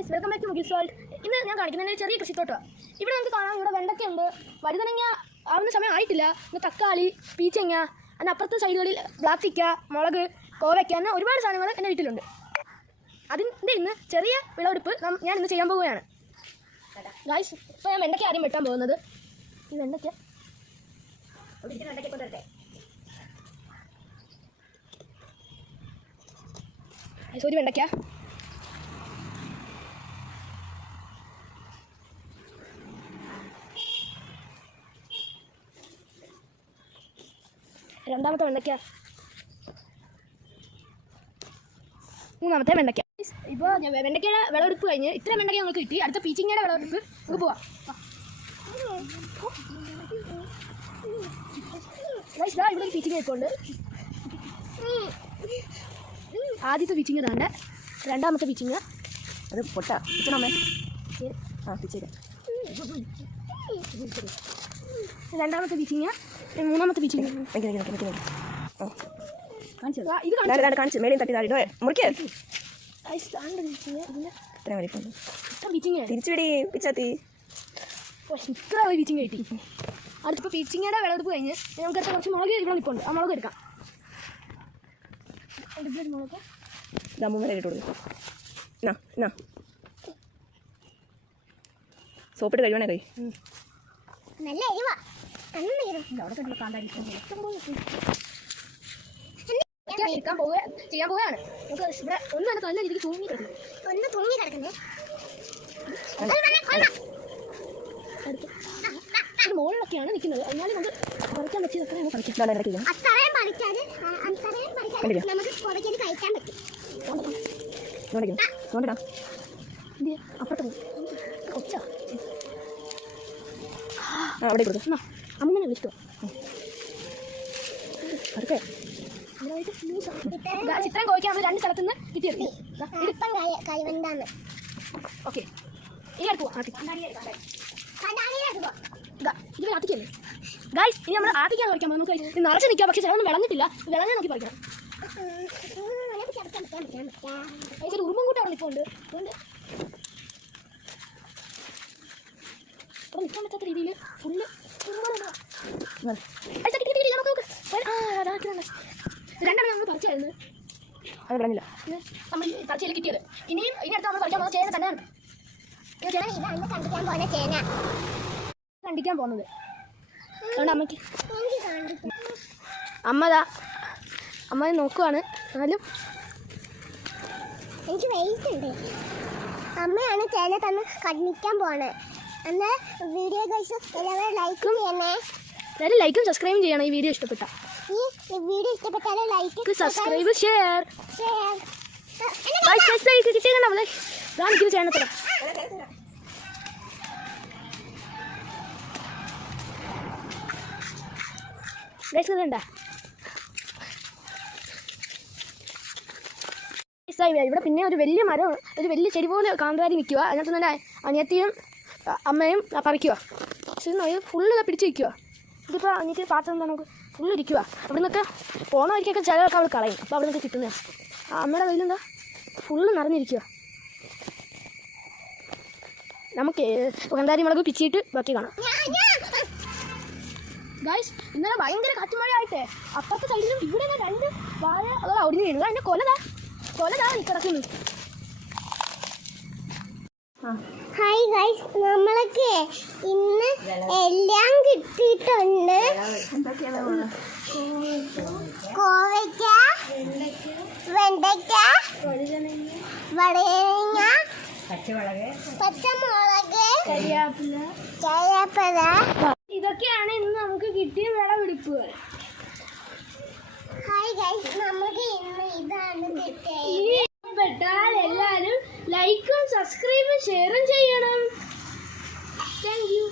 Guys, welcome back to Mugil's world. ഇന്ന് ഞാൻ കാണിക്കുന്നത് ചെറിയ കൃഷിത്തോട്ടമാണ്. ഇവിടെ നമുക്ക് കാണാം, ഇവിടെ വെണ്ടയ്ക്കുണ്ട്, വഴുതനങ്ങ ആവുന്ന സമയം ആയിട്ടില്ല, പിന്നെ തക്കാളി, പീച്ചങ്ങ, അതിൻ്റെ അപ്പുറത്തെ സൈഡുകളിൽ ബ്ലാത്തിക്ക, മുളക്, കോവയ്ക്ക, അങ്ങനെ ഒരുപാട് സാധനങ്ങൾ എൻ്റെ വീട്ടിലുണ്ട്. അതിൻ്റെ ഇന്ന് ചെറിയ വിളവെടുപ്പ് ഞാൻ ഇന്ന് ചെയ്യാൻ പോവുകയാണ്. ഗൈസ്, ഇപ്പോൾ ഞാൻ വെണ്ടയ്ക്ക ആദ്യം വെട്ടാൻ പോകുന്നത്. ഈ വെണ്ടയ്ക്ക കൊണ്ടുവരട്ടെ. ഒരു വെണ്ടയ്ക്ക, രണ്ടാമത്തെ വെണ്ടയ്ക്ക, മൂന്നാമത്തെ വെണ്ടയ്ക്ക. ഇപ്പോൾ വെണ്ടയ്ക്കയുടെ വിളവെടുപ്പ് കഴിഞ്ഞ് ഇത്ര വെണ്ടയ്ക്ക നമുക്ക് കിട്ടി. അടുത്ത പീച്ചിങ്ങയുടെ വിളവെടുപ്പ് നമുക്ക് പോവാം. ഇവിടെ ഒരു പീച്ചിങ്ങ വെക്കുന്നുണ്ട്. ആദ്യത്തെ പീച്ചിങ്ങ താണ്ട, രണ്ടാമത്തെ പീച്ചിങ്ങ അത് പൊട്ട പിച്ചണമ്മേ. പിച്ചേര രണ്ടാമത്തെ പീച്ചിങ്ങ, മൂന്നാമത്തെ പീച്ചിങ്ങ. കാണിച്ചു മേളിൽ തട്ടി താഴെ മുറിക്കേ. തിരിച്ചുപിടി പിച്ചാത്തി. ഇത്ര പീച്ചിങ്ങ കിട്ടി. അടുത്തിപ്പോൾ പീച്ചിങ്ങയുടെ വിളവെടുപ്പ് കഴിഞ്ഞ് നമുക്ക് കുറച്ച് മുളക് ഇവിടെ നിൽപ്പുണ്ട്. ആ മുളക് എടുക്കാം. മുളക് ഇട്ട് കൊടുക്കും. സോപ്പിട്ട് കഴിവണേ കൈ. നല്ല ചെയ്യാൻ പോവുകയാണ്. നമുക്ക് ഇവിടെ ഒന്നും നല്ല രീതിക്ക് തൂങ്ങി കിടക്കുന്നേ. മുകളിലൊക്കെയാണ് നിൽക്കുന്നത്. എന്നാലും നമുക്ക് പറിക്കാൻ പറ്റിയത് നമുക്ക് കഴിക്കാൻ പറ്റും. അപ്പുറത്ത് കൊച്ച അവിടെ കൊടുക്കും. അമ്മനെ വിളിച്ചോ. ചിത്രം കോഴിക്കാൻ നമ്മൾ രണ്ട് സ്ഥലത്തുനിന്ന് കിട്ടിയെടുക്കും. ഓക്കെ, ഇനി അടുത്ത് പോവാം. ഇത് ആത്തിക്കല്ലേ ഗൈസ്, ഇനി നമ്മൾ ആത്തിക്കാൻ പറിക്കാൻ നമുക്ക് നിറച്ച് നിൽക്കാം. പക്ഷേ ചിലവൊന്നും വിളഞ്ഞിട്ടില്ല. വിളഞ്ഞാൽ നോക്കി പറിക്കണം. ഒരു ഉറുമ്പും കൂട്ടി അവിടെ നിൽപ്പുണ്ട്. അതുകൊണ്ട് അവിടെ നിൽക്കാൻ പറ്റാത്ത രീതിയിൽ ഫുള്ള് രണ്ടെണ്ണം നമ്മൾ പറിച്ചായിരുന്നു. അത് വിളഞ്ഞില്ല. നമ്മൾ പറിച്ചതിൽ കിട്ടിയത്. ഇനി അടുത്ത് നമ്മൾ പറിക്കാൻ പോകുന്നത് ചേന തന്നെയാണ്. കണ്ടിക്കാൻ പോകുന്നത്. അതുകൊണ്ട് അമ്മയ്ക്ക് അമ്മ നോക്കുവാണ്. എന്നാലും എനിക്ക് വെയിറ്റ് ഉണ്ട്. അമ്മയാണ് ചേന തന്നെ കണ്ടിക്കാൻ പോണേ. എന്നാൽ വീഡിയോ എല്ലാവരും ലൈക്കും ചെയ്യണേ. എല്ലാവരും ലൈക്കും സബ്സ്ക്രൈബും ചെയ്യണം. ഈ വീഡിയോ ഇഷ്ടപ്പെട്ട ഈ വീഡിയോ ഇഷ്ടപ്പെട്ടാലും ലൈക്ക് സബ്സ്ക്രൈബ് ഷെയർ കിട്ടിയത് നമ്മളെ കാണിക്കുന്നു ചേനത്തറ. ഉണ്ടാ ഇവിടെ പിന്നെ ഒരു വലിയ മരം, ഒരു വലിയ ചെടി പോലെ കാന്താരി നിൽക്കുക. അതിനകത്ത് തന്നെ അനിയത്തിയും അമ്മയും പറിക്കുക. പക്ഷേ ഇത് ഫുള്ള് പിടിച്ച് നിൽക്കുക. ഇതിപ്പോൾ അനിയത്തി പാത്രം എന്താ നമുക്ക് ഫുള്ള് ഇരിക്കുക. അവിടെ നിന്നൊക്കെ പോണ വഴിക്കൊക്കെ ചിലവൊക്കെ അവിടെ കളയും. അപ്പോൾ അവിടെ നിന്നൊക്കെ കിട്ടുന്നത് അമ്മയുടെ കയ്യിലെന്താ ഫുള്ള് നിറഞ്ഞിരിക്കുക. നമുക്ക് കാന്താരി മുളക് പിച്ചിട്ട് ബാക്കി കാണാം. ഗൈസ്, ഇന്നലെ ഭയങ്കര കാറ്റുമഴയായിട്ടേ അപ്പുറത്തെ സൈഡിലും ഇവിടെ രണ്ട് വാഴ അതോടെ ഒടിഞ്ഞു വീണു. അതിൻ്റെ കൊലതാ കിടക്കുന്നു. ഹായ് ഗൈസ്, നമ്മൾക്ക് ഇന്ന് എല്ലാം കിട്ടിയിട്ടുണ്ട്. കോവയ്ക്ക, വെണ്ടയ്ക്ക, വഴുതനങ്ങ, പച്ചമുളക്, കരിവേപ്പില. ഇതൊക്കെയാണ് ഇന്ന് നമുക്ക് കിട്ടിയ വിളവെടുപ്പുകൾ. ഹായ് ഗൈസ്, നമുക്ക് ഇന്ന് ഇതാണ് കിട്ടിയത്. ഇഷ്ടപ്പെട്ടാൽ എല്ലാവരും ലൈക്കും സബ്സ്ക്രൈബും ഷെയറും ചെയ്യണം. Thank you.